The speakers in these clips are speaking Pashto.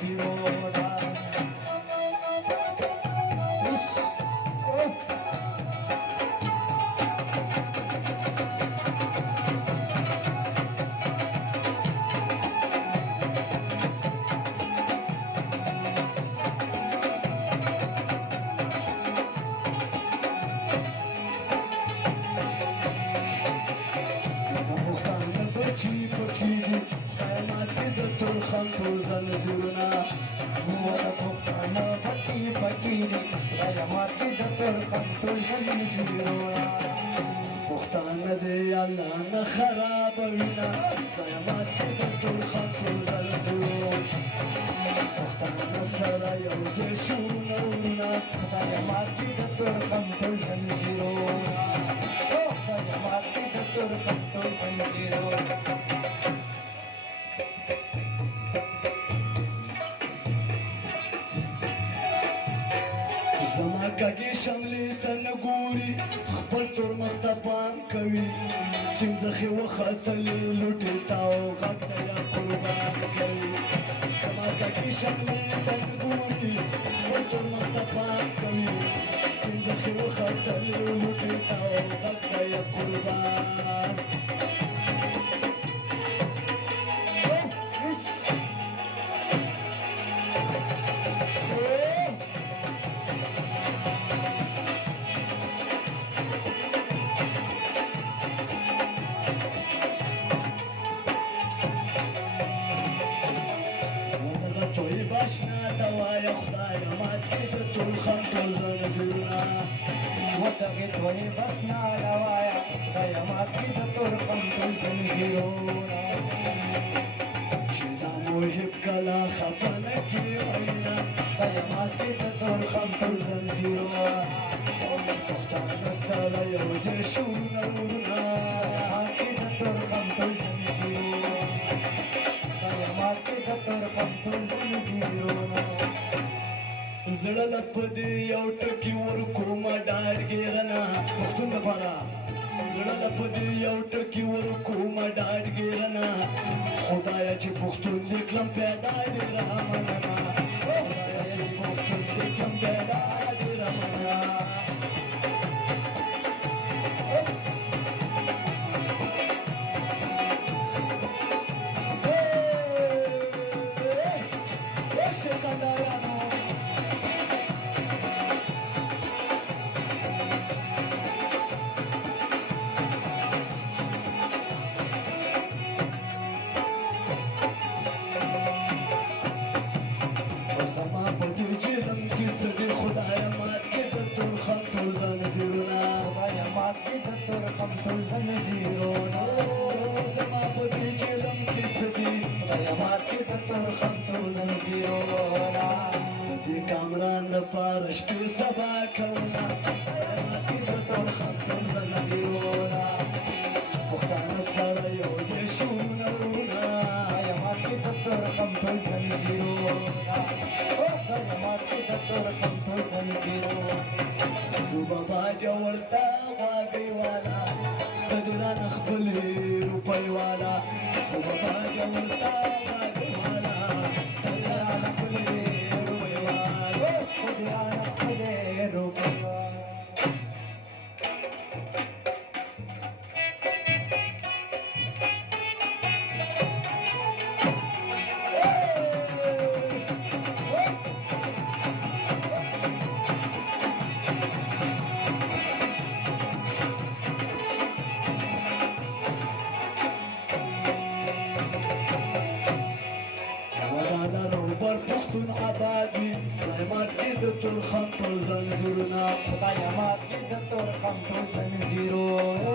زنځیرونه ټول زنځیرونه هو د پښتانه بچي پکې دي خدایه مات کړي د ترخم ټول زنځیرونه پښتانه دې الله نه خرابوینه خدایه مات کړي د ترخم ټول زنځیرونه پښتانه سره یو ځای شو نورونه خدایه مات کړي د ترخم ټول زنځیرونه خدایه مات کړي د ترخم ټول زنځیرونه زما کږې شملې ته نه ګوري خپل تور مخ ته پام کوي چنځخې وختلې لوټې ته او غږ ته یا قربان کوي زما کږې شملې ته نه ګوري خپل تور مخ ته پام کوي چنځخې وختلې لوټې ته او غږ ته یا قربان باشنا دوايا خدايا مات کړي د ترخم ټول زنځیرونه ودغې دوی بسنا دوايا خدایه مات کړي د ترخم ټول زنځیرونه چې دا محب کله خفه نه کړي وینا خدایه مات کړي د ترخم ټول زنځیرونه پښتانه سره یو ځای شو نورونه مات کړي د ترخم ټول زنځیرونه خدایه مات کړي د ترخم ټول زنځیرونه زړه په دې یو ټکی ورکومه ډاډګیرنه پښتون لپاره زړه په دې یو ټکی ورکومه ډاډګیرنه خدایه چې پښتون دې کړم پیدا ډېره مننه خدایه چې پښتون دې کړم پیدا ډېره مننه خدایه مات کړي د ترخم ټول زنځیرونه خدایه مات کړي د ترخم ټول زنځیرونه زما په دې جلم کې څه دي خدایه مات کړي د ترخم ټول زنځیرونه د دې کامران لپاره شپې سبا کومه خدایه مات کړي د ترخم ټول زنځیرونه پښتانه سره یو ځای شو نورونه خدایه مات کړي د ترخم ټول زنځیرونه خدایه مات کړي د ترخم ټول زنځیرونه صبح باجه ورته غواګۍ والا قدران خپلې روپۍ والا صبح باجه ورته غواګۍ والا قدران خپلې روپۍ والا قدران خپلې روپۍ والا روبر پښتون آبادي خدای مات کړي د ترخم ټول زنځیرونه خدایه مات کړي د ترخم ټول زنځیرونه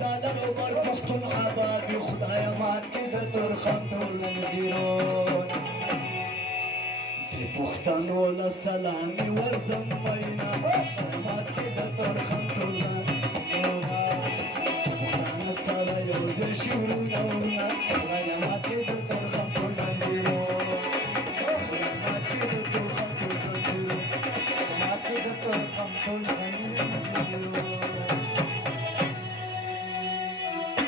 دا روبر پښتون آبادي خدای مات کړي د ترخم ټول زنځیرونه د پښتنو له سلامي ورځم وینا خدای مات کړي د ترخم ټول زنځیرونه پښتانه سره یو ځای شو نورونه خدای مات کړي د ترخم